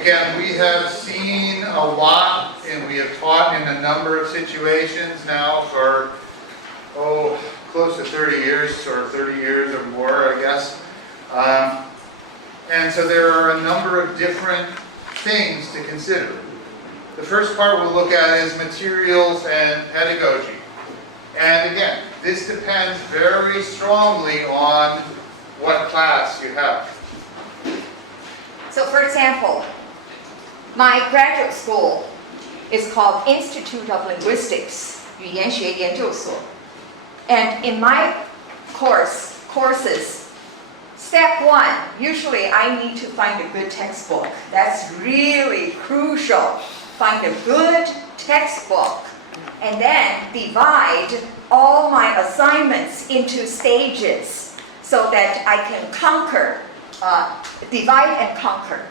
Again, we have seen a lot and we have taught in a number of situations now for, close to 30 years or 30 years or more, I guess. And so there are a number of different things to consider. The first part we'll look at is materials and pedagogy. And again, this depends very strongly on what class you have. So for example, my graduate school is called Institute of Linguistics, 语言学研究所. And in my courses, step one, usually I need to find a good textbook. That's really crucial. Find a good textbook. And then divide all my assignments into stages so that I can conquer, divide and conquer.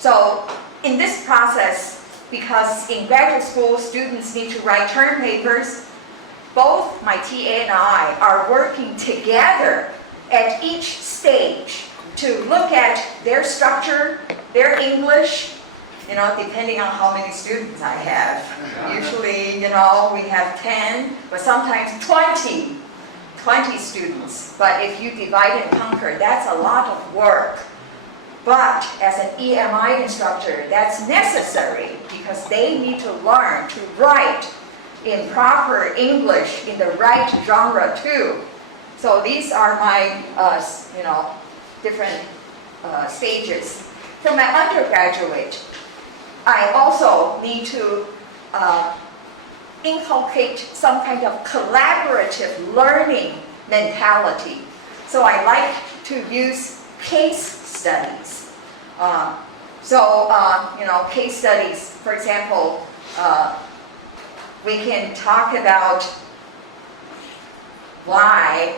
So in this process, because in graduate school students need to write term papers, both my TA and I are working together at each stage to look at their structure, their English, depending on how many students I have. Usually, we have 10, but sometimes 20 students. But if you divide and conquer, that's a lot of work. But as an EMI instructor, that's necessary because they need to learn to write in proper English in the right genre too. So these are my, different stages. For my undergraduate, I also need to inculcate some kind of collaborative learning mentality. So I like to use case studies. Case studies, for example, we can talk about why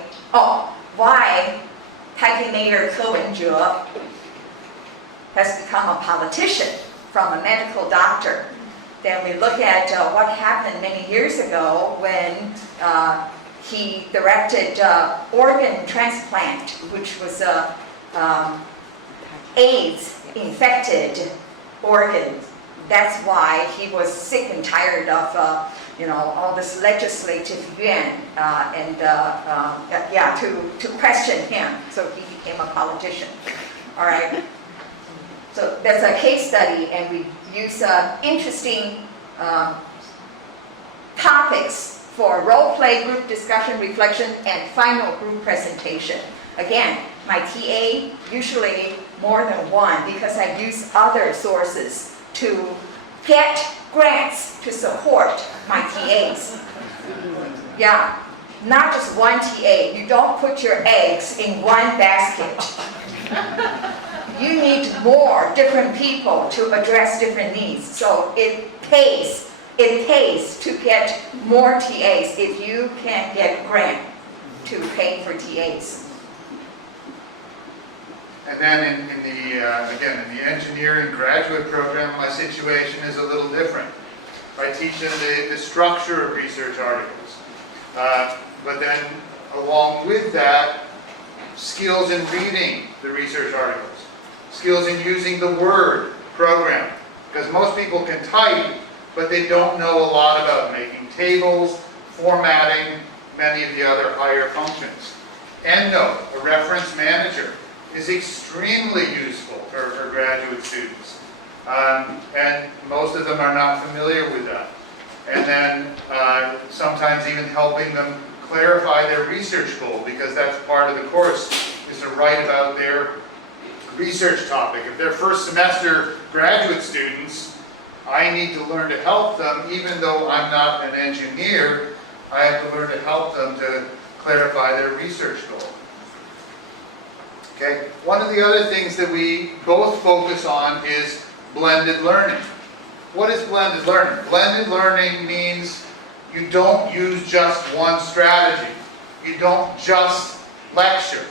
Taipei Mayor Ke Wen-je has become a politician from a medical doctor. Then we look at what happened many years ago when he directed organ transplant, which was a AIDS-infected organ. That's why he was sick and tired of all this legislative yuan to question him. So he became a politician. All right. So that's a case study, and we use interesting topics for role play, group discussion, reflection, and final group presentation. Again, my TA, usually more than one, because I use other sources to get grants to support my TAs. Yeah, not just one TA. You don't put your eggs in one basket. You need more different people to address different needs. So it pays to get more TAs if you can get grant to pay for TAs. And then in the engineering graduate program, my situation is a little different. I teach them the structure of research articles. But then along with that, skills in reading the research articles. Skills in using the Word program. Because most people can type, but they don't know a lot about making tables, formatting, many of the other higher functions. EndNote, a reference manager, is extremely useful for graduate students. And most of them are not familiar with that. And then sometimes even helping them clarify their research goal, because that's part of the course, is to write about their research topic. If they're first semester graduate students, I need to learn to help them, even though I'm not an engineer, I have to learn to help them to clarify their research goal. Okay. One of the other things that we both focus on is blended learning. What is blended learning? Blended learning means you don't use just one strategy. You don't just lecture.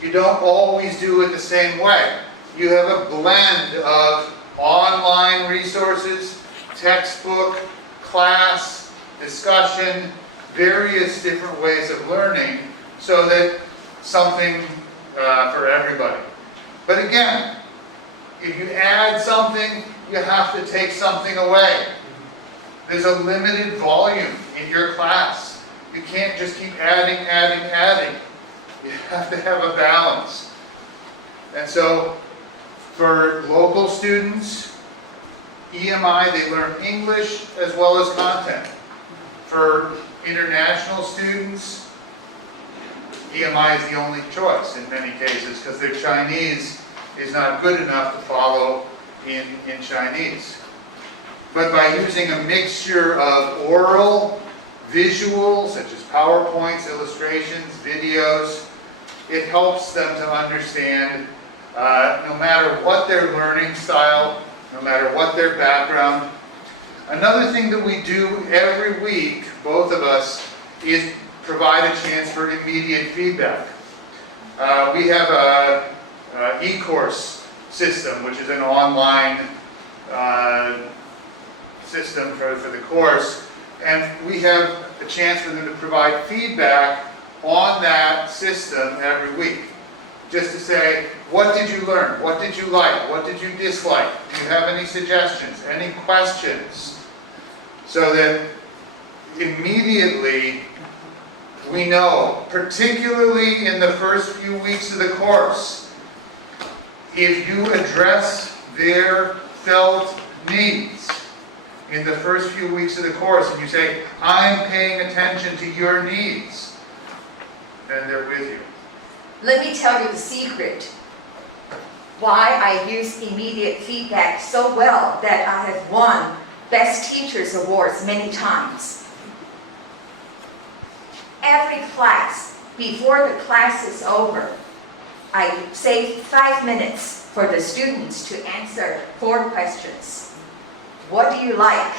You don't always do it the same way. You have a blend of online resources, textbook, class, discussion, various different ways of learning, so that something for everybody. But again, if you add something, you have to take something away. There's a limited volume in your class. You can't just keep adding, adding, adding. You have to have a balance. And so, for local students, EMI, they learn English as well as content. For international students, EMI is the only choice in many cases because their Chinese is not good enough to follow in Chinese. But by using a mixture of oral, visual, such as PowerPoints, illustrations, videos, it helps them to understand no matter what their learning style, no matter what their background. Another thing that we do every week, both of us, is provide a chance for immediate feedback. We have an e-course system, which is an online system for the course, and we have a chance for them to provide feedback on that system every week. Just to say, what did you learn? What did you like? What did you dislike? Do you have any suggestions? Any questions? So that immediately we know, particularly in the first few weeks of the course, if you address their felt needs in the first few weeks of the course and you say, I'm paying attention to your needs, then they're with you. Let me tell you the secret why I use immediate feedback so well that I have won Best Teachers Awards many times. Every class, before the class is over, I save 5 minutes for the students to answer 4 questions. What do you like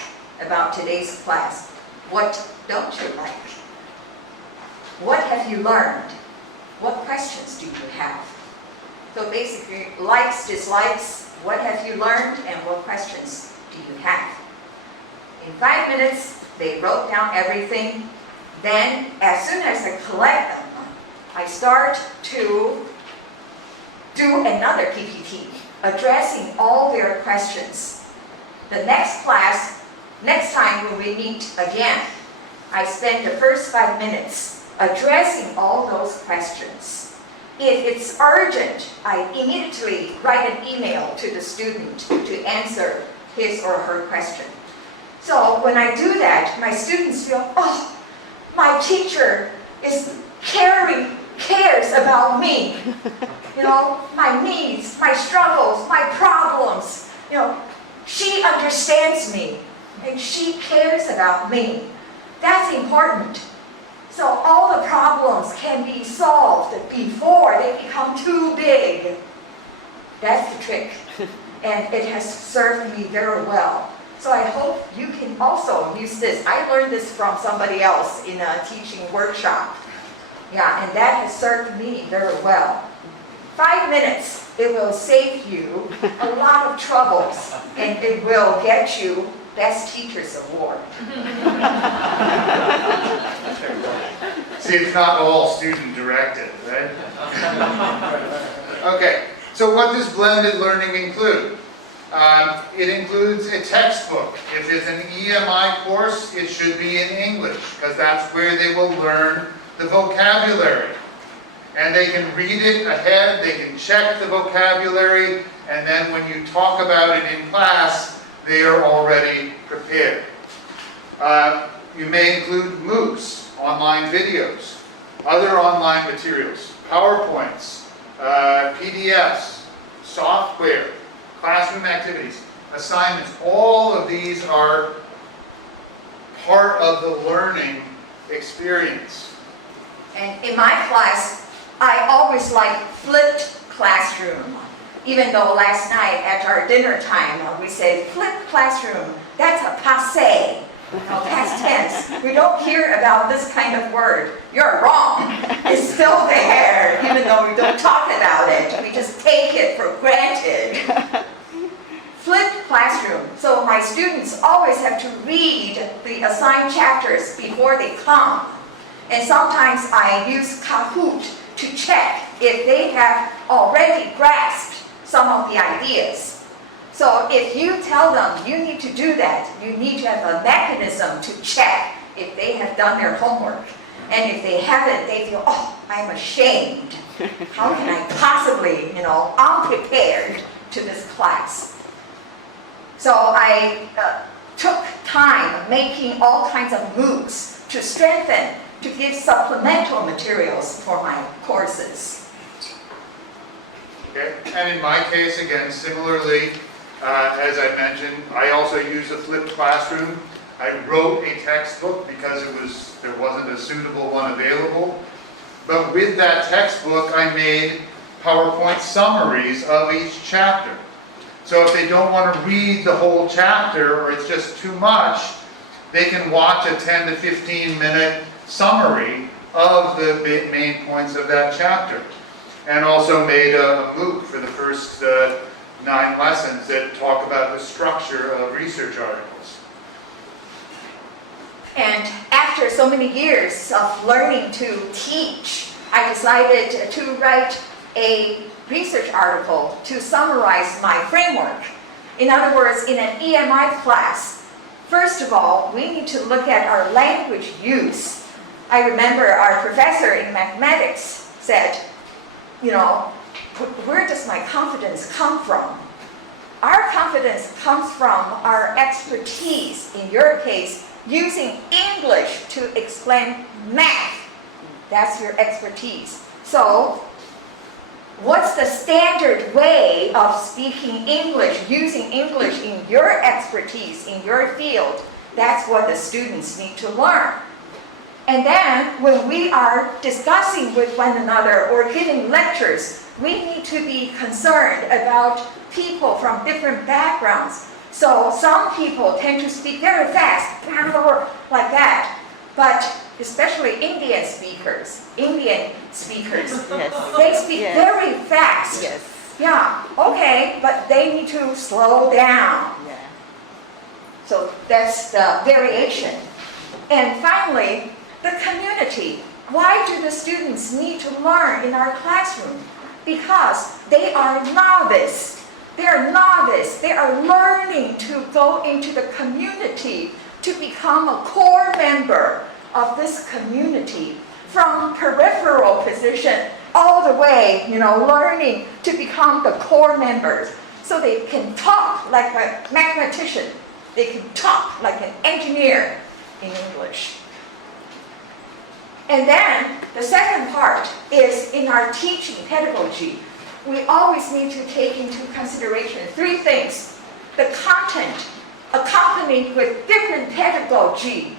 about today's class? What don't you like? What have you learned? What questions do you have? So basically, likes, dislikes, what have you learned, and what questions do you have? In 5 minutes, they wrote down everything. Then, as soon as I collect them, I start to do another PPT, addressing all their questions. The next class, next time when we meet again, I spend the first 5 minutes addressing all those questions. If it's urgent, I immediately write an email to the student to answer his or her question. So when I do that, my students feel, oh, my teacher cares about me. You know, my needs, my struggles, my problems. You know, she understands me and she cares about me. That's important. So all the problems can be solved before they become too big. That's the trick. And it has served me very well. So I hope you can also use this. I learned this from somebody else in a teaching workshop. Yeah, and that has served me very well. 5 minutes, it will save you a lot of troubles, and it will get you Best Teachers Award. See, it's not all student directed, right? Okay, so what does blended learning include? It includes a textbook. If it's an EMI course, it should be in English, because that's where they will learn the vocabulary. And they can read it ahead, they can check the vocabulary, and then when you talk about it in class, they are already prepared. You may include MOOCs, online videos, other online materials, PowerPoints, PDFs, software, classroom activities, assignments. All of these are part of the learning experience. And in my class, I always like flipped classroom. Even though last night at our dinner time, we said flipped classroom, that's a passé, past tense. We don't hear about this kind of word. You're wrong. It's still there, even though we don't talk about it. We just take it for granted. Flipped classroom. So my students always have to read the assigned chapters before they come. And sometimes I use Kahoot to check if they have already grasped some of the ideas. So if you tell them you need to do that, you need to have a mechanism to check if they have done their homework. And if they haven't, they feel, oh, I'm ashamed. How can I possibly, unprepared to this class? So I took time making all kinds of MOOCs to strengthen, to give supplemental materials for my courses. Okay. And in my case, again, similarly, as I mentioned, I also use a flipped classroom. I wrote a textbook because there wasn't a suitable one available. But with that textbook, I made PowerPoint summaries of each chapter. So if they don't want to read the whole chapter, or it's just too much, they can watch a 10 to 15 minute summary of the main points of that chapter. And also made a MOOC for the first 9 lessons that talk about the structure of research articles. And after so many years of learning to teach, I decided to write a research article to summarize my framework. In other words, in an EMI class, first of all, we need to look at our language use. I remember our professor in mathematics said, where does my confidence come from? Our confidence comes from our expertise, in your case, using English to explain math. That's your expertise. So, what's the standard way of speaking English, using English in your expertise, in your field? That's what the students need to learn. And then, when we are discussing with one another or giving lectures, we need to be concerned about people from different backgrounds. So some people tend to speak very fast, like that. But especially Indian speakers, yes. They speak very fast. Yes. Yeah, okay, but they need to slow down. Yeah. So that's the variation. And finally, the community. Why do the students need to learn in our classroom? Because they are novice. They are novice. They are learning to go into the community, to become a core member of this community, from peripheral position all the way, learning to become the core members. So they can talk like a mathematician. They can talk like an engineer in English. And then the second part is in our teaching pedagogy. We always need to take into consideration 3 things. The content accompanied with different pedagogy,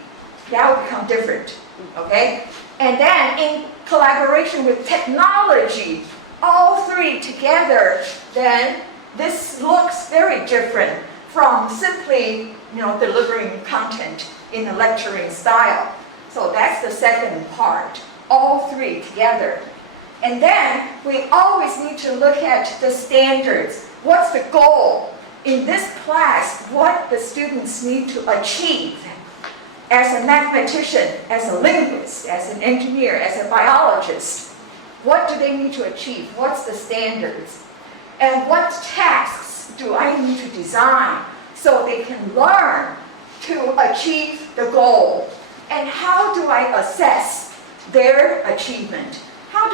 that will become different, okay? And then in collaboration with technology, all 3 together, then this looks very different from simply, delivering content in a lecturing style. So that's the second part, all 3 together. And then we always need to look at the standards. What's the goal? In this class, what the students need to achieve as a mathematician, as a linguist, as an engineer, as a biologist. What do they need to achieve? What's the standards? And what tasks do I need to design so they can learn to achieve the goal? And how do I assess their achievement? How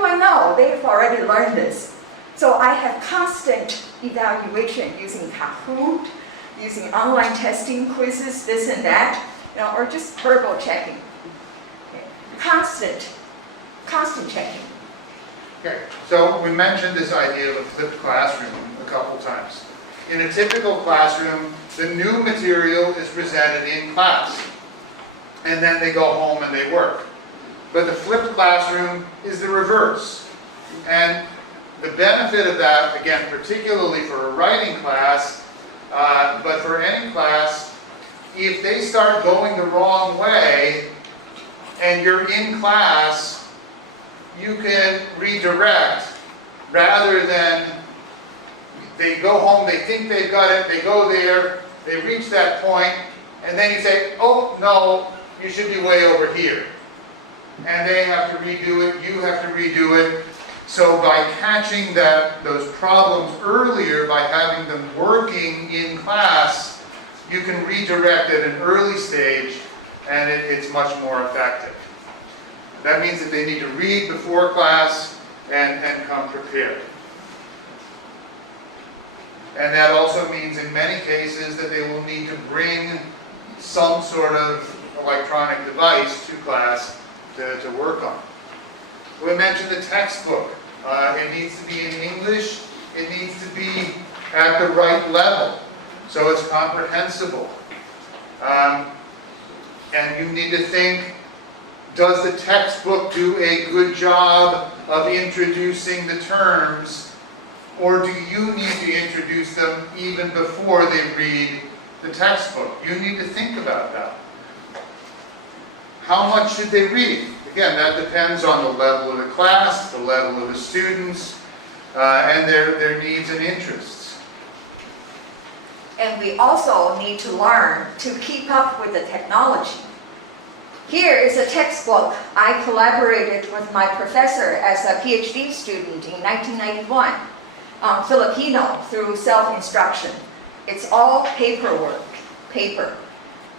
do I know they've already learned this? So I have constant evaluation using Kahoot, using online testing, quizzes, this and that, or just verbal checking. Okay. Constant checking. Okay, so we mentioned this idea of a flipped classroom a couple times. In a typical classroom, the new material is presented in class, and then they go home and they work. But the flipped classroom is the reverse. And the benefit of that, again, particularly for a writing class, but for any class, if they start going the wrong way and you're in class, you can redirect rather than they go home, they think they've got it, they go there, they reach that point, and then you say, oh no, you should be way over here. And they have to redo it, you have to redo it. So by catching those problems earlier, by having them working in class, you can redirect at an early stage, and it's much more effective. That means that they need to read before class and come prepared. And that also means in many cases that they will need to bring some sort of electronic device to class to work on. We mentioned the textbook. It needs to be in English. It needs to be at the right level, so it's comprehensible. And you need to think, does the textbook do a good job of introducing the terms, or do you need to introduce them even before they read the textbook? You need to think about that. How much should they read? Again, that depends on the level of the class, the level of the students, and their needs and interests. And we also need to learn to keep up with the technology. Here is a textbook I collaborated with my professor as a PhD student in 1991 on Filipino through self-instruction. It's all paper.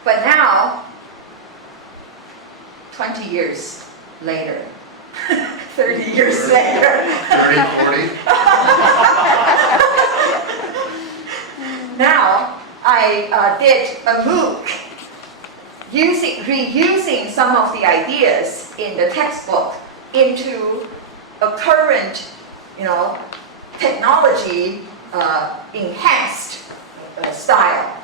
But now, 20 years later, 30 years later. 30, 40. Now, I did a MOOC reusing some of the ideas in the textbook into a current, technology enhanced style.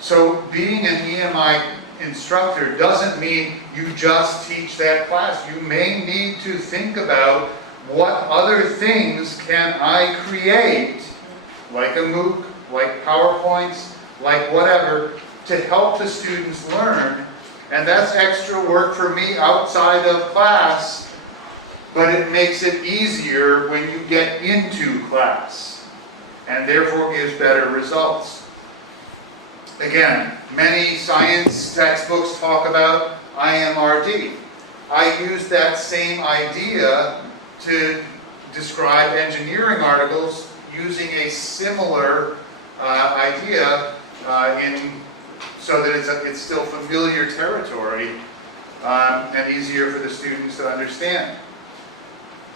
So being an EMI instructor doesn't mean you just teach that class. You may need to think about what other things can I create, like a MOOC, like PowerPoints, like whatever, to help the students learn. And that's extra work for me outside of class, but it makes it easier when you get into class, and therefore gives better results. Again, many science textbooks talk about IMRD. I use that same idea to describe engineering articles using a similar idea so that it's still familiar territory and easier for the students to understand.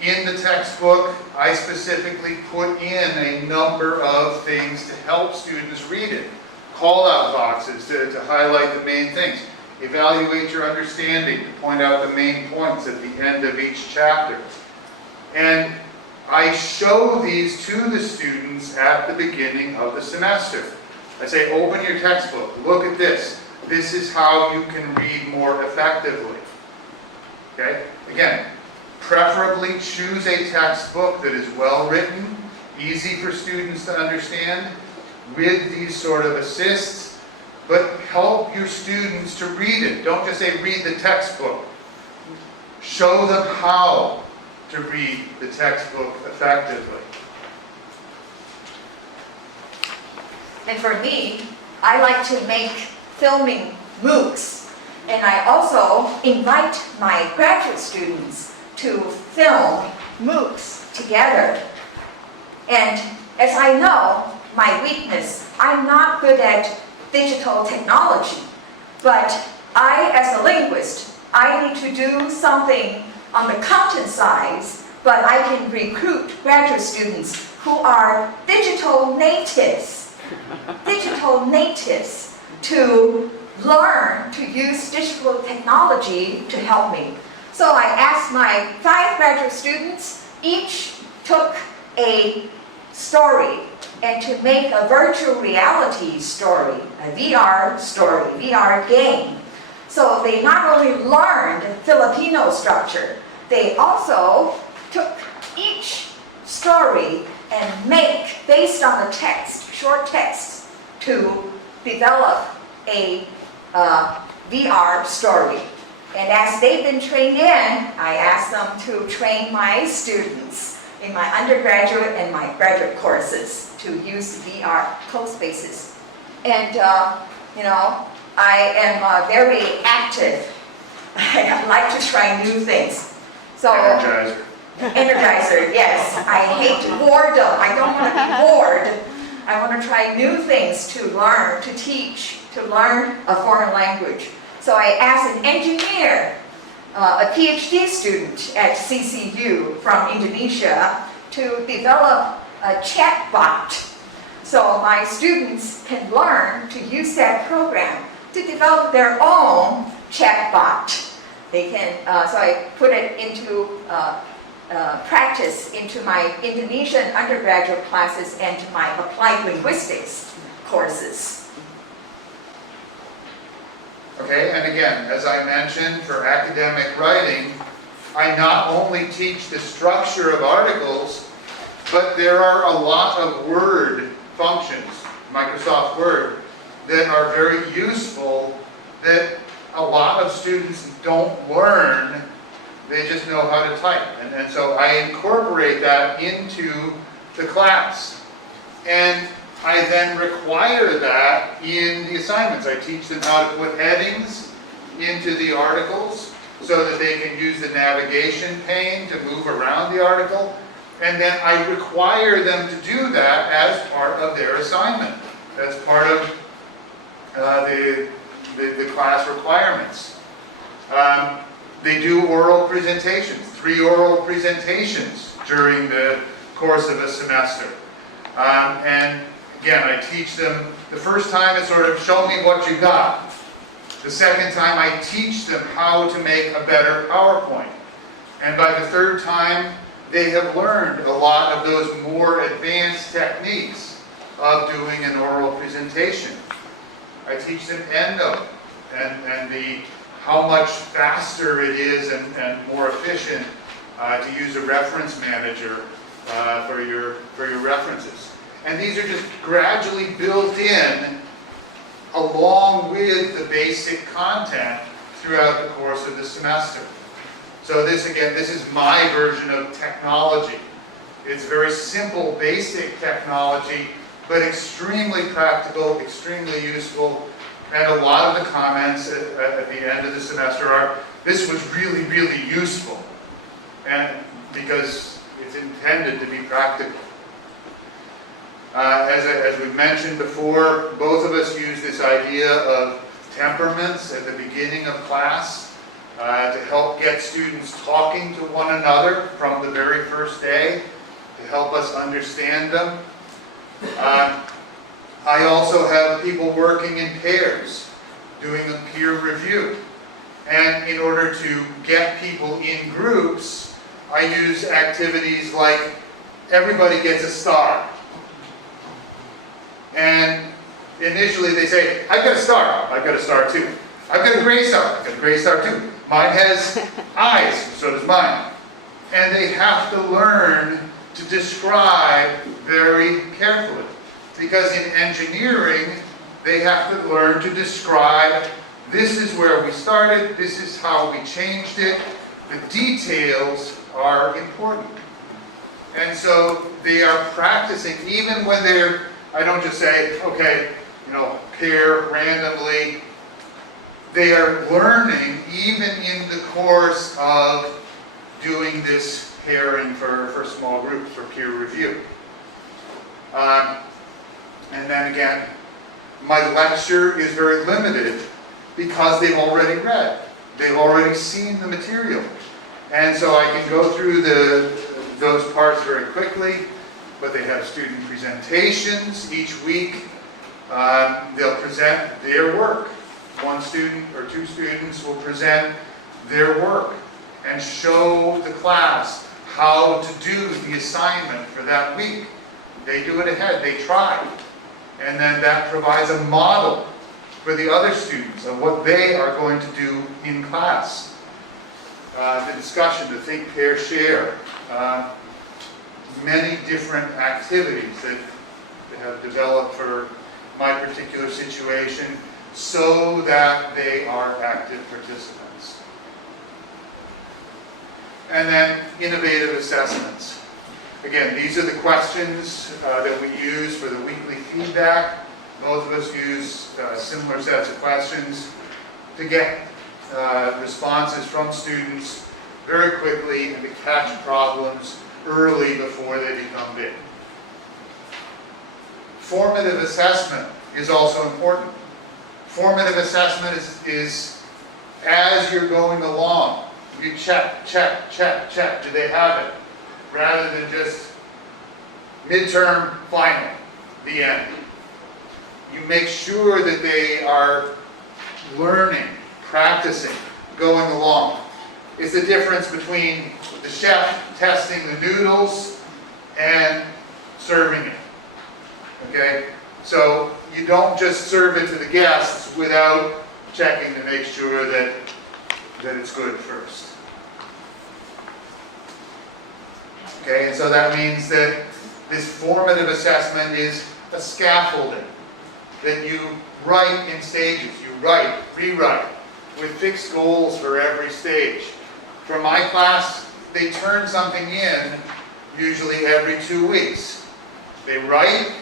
In the textbook, I specifically put in a number of things to help students read it. Call-out boxes to highlight the main things. Evaluate your understanding, to point out the main points at the end of each chapter. And I show these to the students at the beginning of the semester. I say, open your textbook, look at this. This is how you can read more effectively. Okay? Again, preferably choose a textbook that is well written, easy for students to understand, with these sort of assists, but help your students to read it. Don't just say read the textbook. Show them how to read the textbook effectively. And for me, I like to make filming MOOCs. And I also invite my graduate students to film MOOCs together. And as I know, my weakness, I'm not good at digital technology. But I, as a linguist, I need to do something on the content side, but I can recruit graduate students who are digital natives to learn to use digital technology to help me. So I asked my 5 graduate students, each took a story and to make a virtual reality story, a VR story, VR game. So they not only learned Filipino structure, they also took each story and make, based on the text, short text, to develop a VR story. And as they've been trained in, I asked them to train my students in my undergraduate and my graduate courses to use VR code spaces. And, I am very active. I like to try new things. So, Energizer. Energizer. energizer, yes. I hate boredom. I don't want to be bored. I want to try new things to learn, to teach, to learn a foreign language. So I asked an engineer, a PhD student at CCU from Indonesia, to develop a chatbot. So my students can learn to use that program to develop their own chatbot. They can, so I put it into practice into my Indonesian undergraduate classes and to my applied linguistics courses. Okay, and again, as I mentioned, for academic writing, I not only teach the structure of articles, but there are a lot of Word functions, Microsoft Word, that are very useful that a lot of students don't learn. They just know how to type. And so I incorporate that into the class. And I then require that in the assignments. I teach them how to put headings into the articles so that they can use the navigation pane to move around the article. And then I require them to do that as part of their assignment. That's part of the class requirements. They do oral presentations, 3 oral presentations during the course of a semester. And again, I teach them, the first time it's sort of show me what you got. The second time I teach them how to make a better PowerPoint. And by the third time, they have learned a lot of those more advanced techniques of doing an oral presentation. I teach them EndNote and how much faster it is and more efficient to use a reference manager for your references. And these are just gradually built in along with the basic content throughout the course of the semester. So this is my version of technology. It's very simple, basic technology, but extremely practical, extremely useful. And a lot of the comments at the end of the semester are, this was really, really useful. And because it's intended to be practical. As we mentioned before, both of us use this idea of temperaments at the beginning of class to help get students talking to one another from the very first day, to help us understand them. I also have people working in pairs, doing a peer review. And in order to get people in groups, I use activities like everybody gets a star. And initially they say, I've got a star. I've got a star too. I've got a gray star. I've got a gray star too. Mine has eyes, so does mine. And they have to learn to describe very carefully. Because in engineering, they have to learn to describe, this is where we started, this is how we changed it. The details are important. And so they are practicing, even when I don't just say, okay, pair randomly. They are learning even in the course of doing this pairing for small groups, for peer review. And then again, my lecture is very limited because they've already read. They've already seen the material. And so I can go through those parts very quickly, but they have student presentations each week. They'll present their work. One student or 2 students will present their work and show the class how to do the assignment for that week. They do it ahead, they try. And then that provides a model for the other students of what they are going to do in class. The discussion, the think, pair, share. Many different activities that have developed for my particular situation so that they are active participants. And then innovative assessments. Again, these are the questions that we use for the weekly feedback. Both of us use similar sets of questions to get responses from students very quickly and to catch problems early before they become big. Formative assessment is also important. Formative assessment is as you're going along. You check, check, check, check. Do they have it? Rather than just midterm, final, the end. You make sure that they are learning, practicing, going along. It's the difference between the chef testing the noodles and serving it. Okay? So you don't just serve it to the guests without checking to make sure that it's good first. Okay, and so that means that this formative assessment is a scaffolding that you write in stages. You write, rewrite, with fixed goals for every stage. For my class, they turn something in usually every 2 weeks. They write,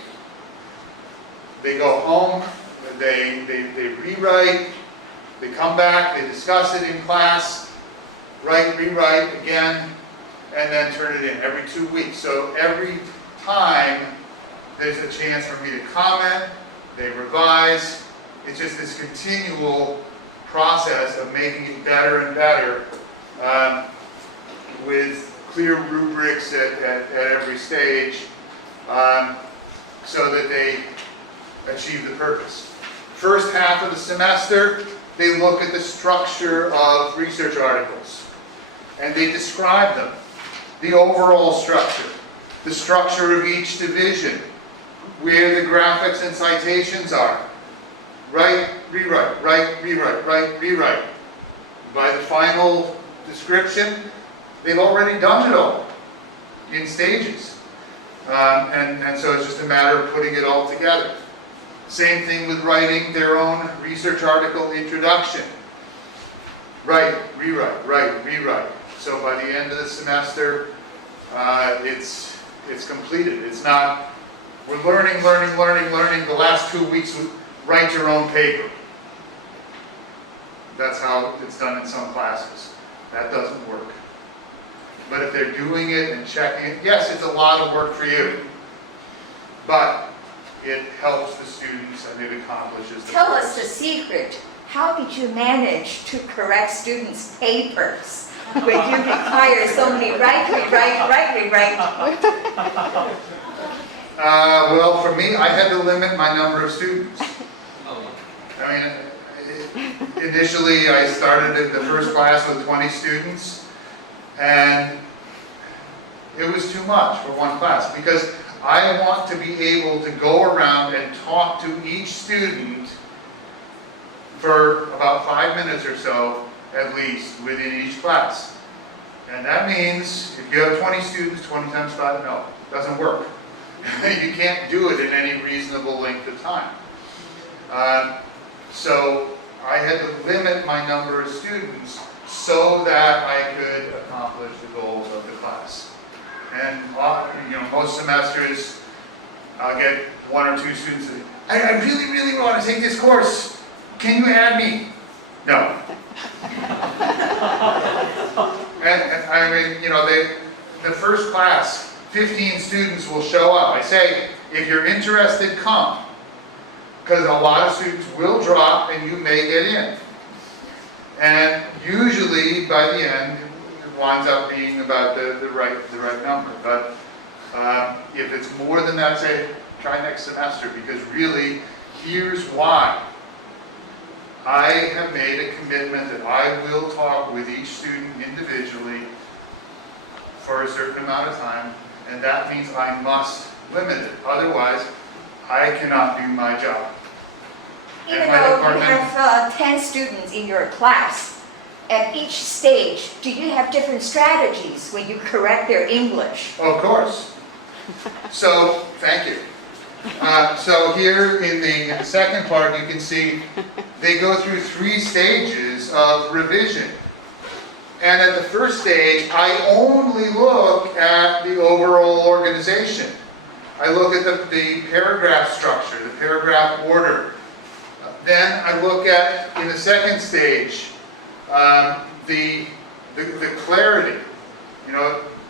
they go home, they rewrite, they come back, they discuss it in class, write, rewrite again, and then turn it in every 2 weeks. So every time there's a chance for me to comment, they revise. It's just this continual process of making it better and better with clear rubrics at every stage so that they achieve the purpose. First half of the semester, they look at the structure of research articles and they describe them, the overall structure, the structure of each division, where the graphics and citations are. Write, rewrite, write, rewrite, write, rewrite. By the final description, they've already done it all in stages. And so it's just a matter of putting it all together. Same thing with writing their own research article introduction. Write, rewrite, write, rewrite. So by the end of the semester, it's completed. It's not, we're learning. The last 2 weeks, write your own paper. That's how it's done in some classes. That doesn't work. But if they're doing it and checking it, yes, it's a lot of work for you. But it helps the students and it accomplishes the Tell purpose. us the secret. How did you manage to correct students' papers when you require so many write? Well, for me, I had to limit my number of students. I mean, initially I started at the first class with 20 students, and it was too much for one class because I want to be able to go around and talk to each student for about 5 minutes or so, at least, within each class. And that means if you have 20 students, 20 times 5, no, doesn't work. You can't do it in any reasonable length of time. So I had to limit my number of students so that I could accomplish the goals of the class. And most semesters I'll get 1 or 2 students that, I really want to take this course. Can you add me? No. and I mean, the first class, 15 students will show up. I say, if you're interested, come. Because a lot of students will drop and you may get in. And usually, by the end, it winds up being about the right number. But if it's more than that, say, try next semester. Because really, here's why. I have made a commitment that I will talk with each student individually for a certain amount of time. And that means I must limit it. Otherwise, I cannot do my job. Even though you have 10 students in your class, at each stage, do you have different strategies when you correct their English? Of course. So, thank you. So here in the second part, you can see they go through 3 stages of revision. And at the first stage, I only look at the overall organization. I look at the paragraph structure, the paragraph order. Then I look at, in the second stage, the clarity.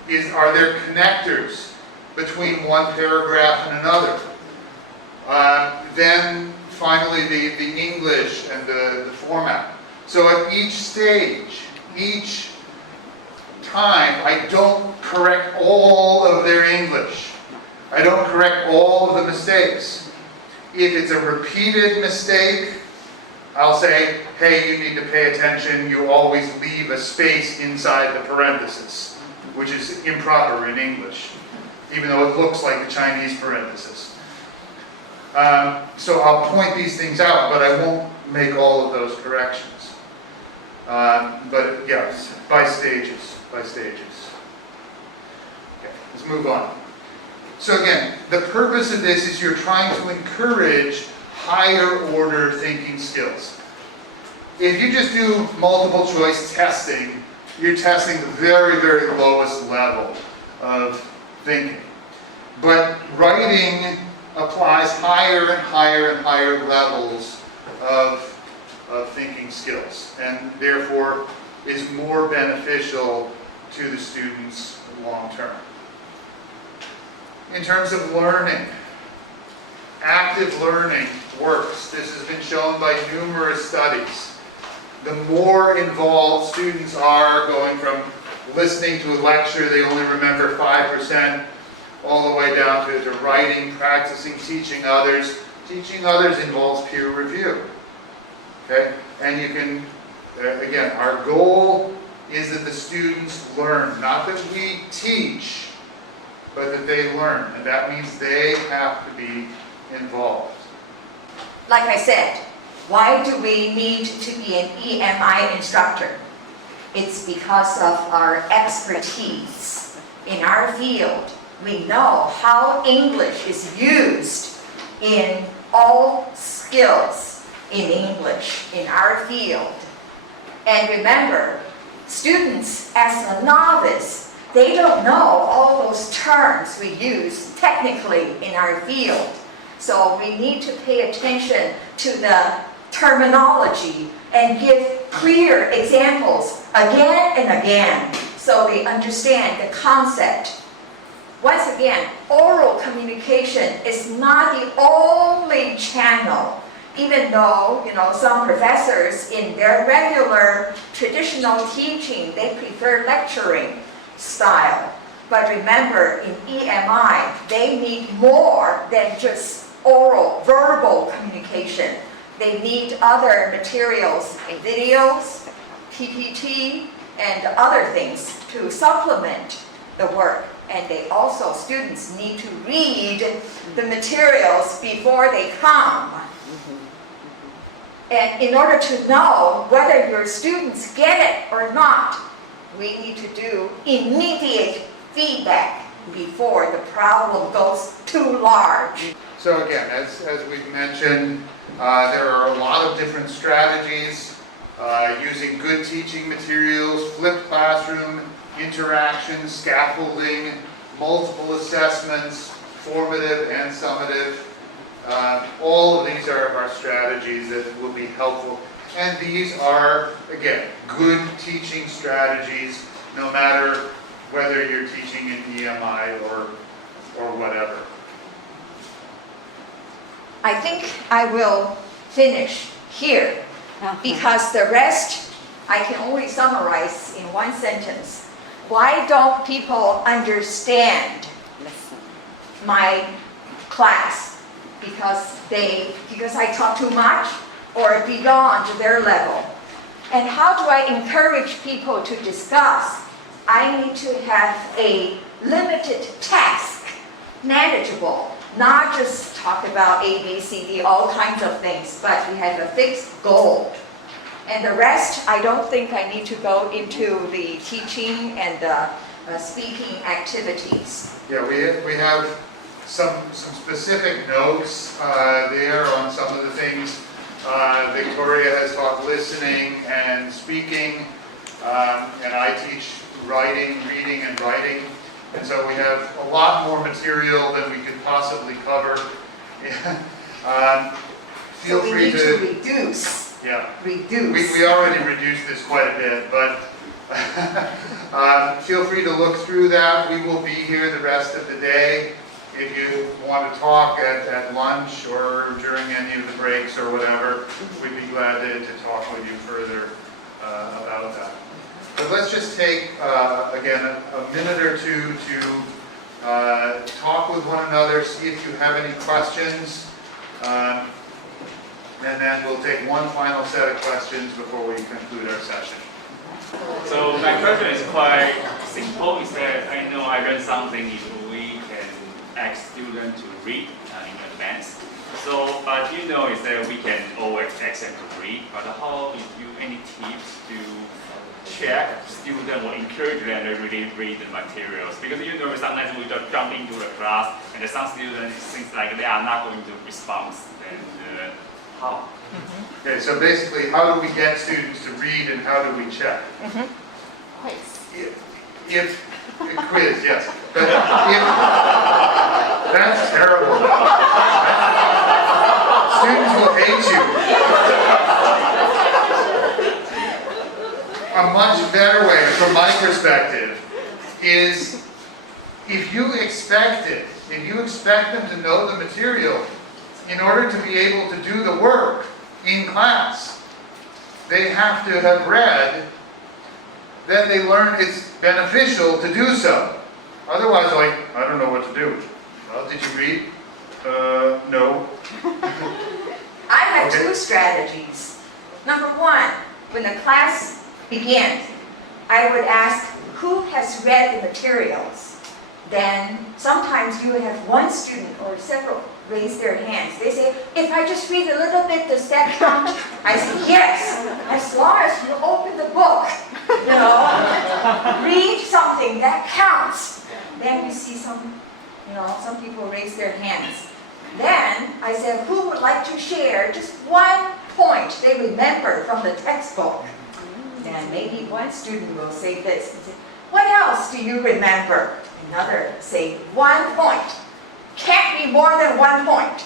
are there connectors between one paragraph and another? Then finally the English and the format. So at each stage, each time, I don't correct all of their English. I don't correct all of the mistakes. If it's a repeated mistake, I'll say, hey, you need to pay attention. You always leave a space inside the parenthesis, which is improper in English, even though it looks like the Chinese parenthesis. So I'll point these things out, but I won't make all of those corrections. But yes, by stages. Okay, let's move on. So again, the purpose of this is you're trying to encourage higher order thinking skills. If you just do multiple choice testing, you're testing the very, very lowest level of thinking. But writing applies higher and higher and higher levels of thinking skills, and therefore is more beneficial to the students long term. In terms of learning, active learning works. This has been shown by numerous studies. The more involved students are, going from listening to a lecture, they only remember 5%, all the way down to writing, practicing, teaching others. Teaching others involves peer review. Okay? And you can, again, our goal is that the students learn, not that we teach, but that they learn. And that means they have to be involved. Like I said, why do we need to be an EMI instructor? It's because of our expertise in our field. We know how English is used in all skills in English in our field. And remember, students as a novice, they don't know all those terms we use technically in our field. So we need to pay attention to the terminology and give clear examples again and again so they understand the concept. Once again, oral communication is not the only channel, even though, some professors in their regular traditional teaching, they prefer lecturing style. But remember, in EMI, they need more than just oral, verbal communication. They need other materials, videos, PPT, and other things to supplement the work. And they also, students need to read the materials before they come. And in order to know whether your students get it or not, we need to do immediate feedback before the problem goes too large. So again, as we've mentioned, there are a lot of different strategies using good teaching materials, flipped classroom, interaction, scaffolding, multiple assessments, formative and summative. All of these are strategies that will be helpful. And these are, again, good teaching strategies, no matter whether you're teaching in EMI or whatever. I think I will finish here because the rest I can only summarize in one sentence. Why don't people understand my class? Because I talk too much or beyond their level? And how do I encourage people to discuss? I need to have a limited task, manageable, not just talk about A, B, C, D, all kinds of things, but we have a fixed goal. And the rest, I don't think I need to go into the teaching and the speaking activities. Yeah, we have some specific notes there on some of the things. Victoria has taught listening and speaking, and I teach writing, reading, and writing. And so we have a lot more material than we could possibly cover. Feel free to reduce. Yeah. Reduce. We already reduced this quite a bit, but Feel free to look through that. We will be here the rest of the day. If you want to talk at lunch or during any of the breaks or whatever, we'd be glad to talk with you further about that. But let's just take, again, a minute or two to talk with one another, see if you have any questions, and then we'll take one final set of questions before we conclude our session. So my question is quite simple. Is that I know I learned something if we can ask students to read in advance. So, but you know is that we can always ask them to read. But how if you any tips to check student or encourage them to really read the materials? Because you know sometimes we just jump into the class and some students seems like they are not going to respond. And how? Okay, so basically, how do we get students to read and how do we check? If quiz, yes. But if, that's terrible. Students will hate you. A much better way, from my perspective, is if you expect it, if you expect them to know the material in order to be able to do the work in class, they have to have read, then they learn it's beneficial to do so. Otherwise, like, I don't know what to do. Well, did you read? No. I have Okay. two strategies. Number one, when the class begins, I would ask, who has read the materials? Then sometimes you would have one student or several raise their hands. They say, if I just read a little bit, does that count? I say, yes, as long as you open the book, you know, read something that counts. Then you see some people raise their hands. Then I said, who would like to share just one point they remember from the textbook? Then maybe one student will say this, and say, what else do you remember? Another say, 1 point. Can't be more than 1 point.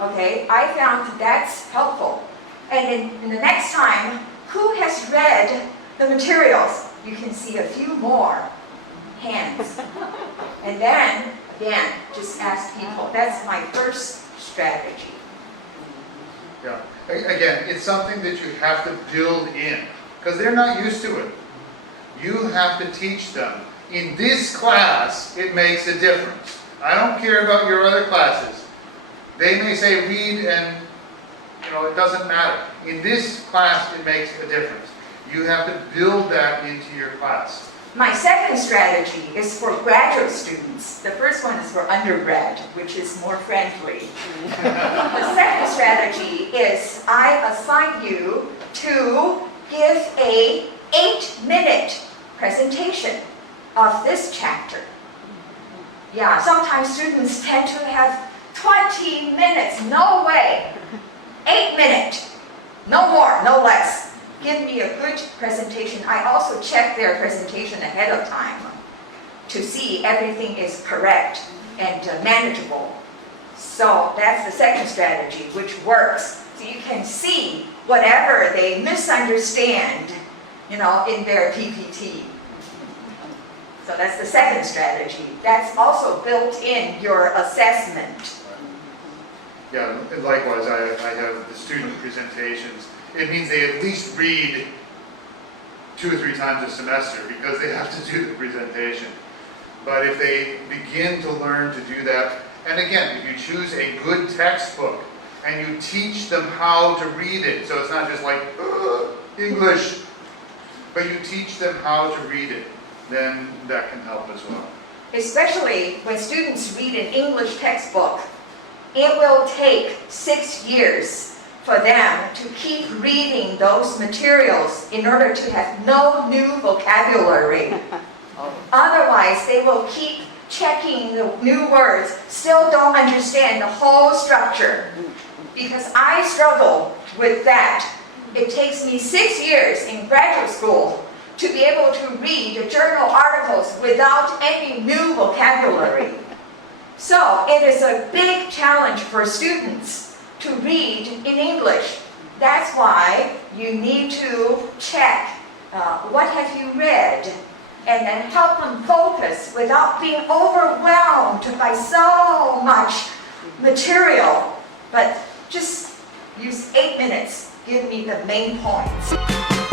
Okay, I found that's helpful. And in the next time, who has read the materials? You can see a few more hands. And then, again, just ask people. That's my first strategy. Yeah. Again, it's something that you have to build in, because they're not used to it. You have to teach them. In this class, it makes a difference. I don't care about your other classes. They may say read and, it doesn't matter. In this class, it makes a difference. You have to build that into your class. My second strategy is for graduate students. The first one is for undergrad, which is more friendly. The second strategy is I assign you to give a 8-minute presentation of this chapter. Yeah, sometimes students tend to have 20 minutes. No way. 8 minutes. No more, no less. Give me a good presentation. I also check their presentation ahead of time to see everything is correct and manageable. So that's the second strategy, which works. So you can see whatever they misunderstand, in their PPT. So that's the second strategy. That's also built in your assessment. Yeah, and likewise, I have the student presentations. It means they at least read 2 or 3 times a semester because they have to do the presentation. But if they begin to learn to do that, and again, if you choose a good textbook and you teach them how to read it, so it's not just like, English, but you teach them how to read it, then that can help as well. Especially when students read an English textbook, it will take 6 years for them to keep reading those materials in order to have no new vocabulary. Otherwise, they will keep checking the new words, still don't understand the whole structure. Because I struggle with that. It takes me 6 years in graduate school to be able to read journal articles without any new vocabulary. So it is a big challenge for students to read in English. That's why you need to check what have you read, and then help them focus without being overwhelmed by so much material. But just use 8 minutes. Give me the main points.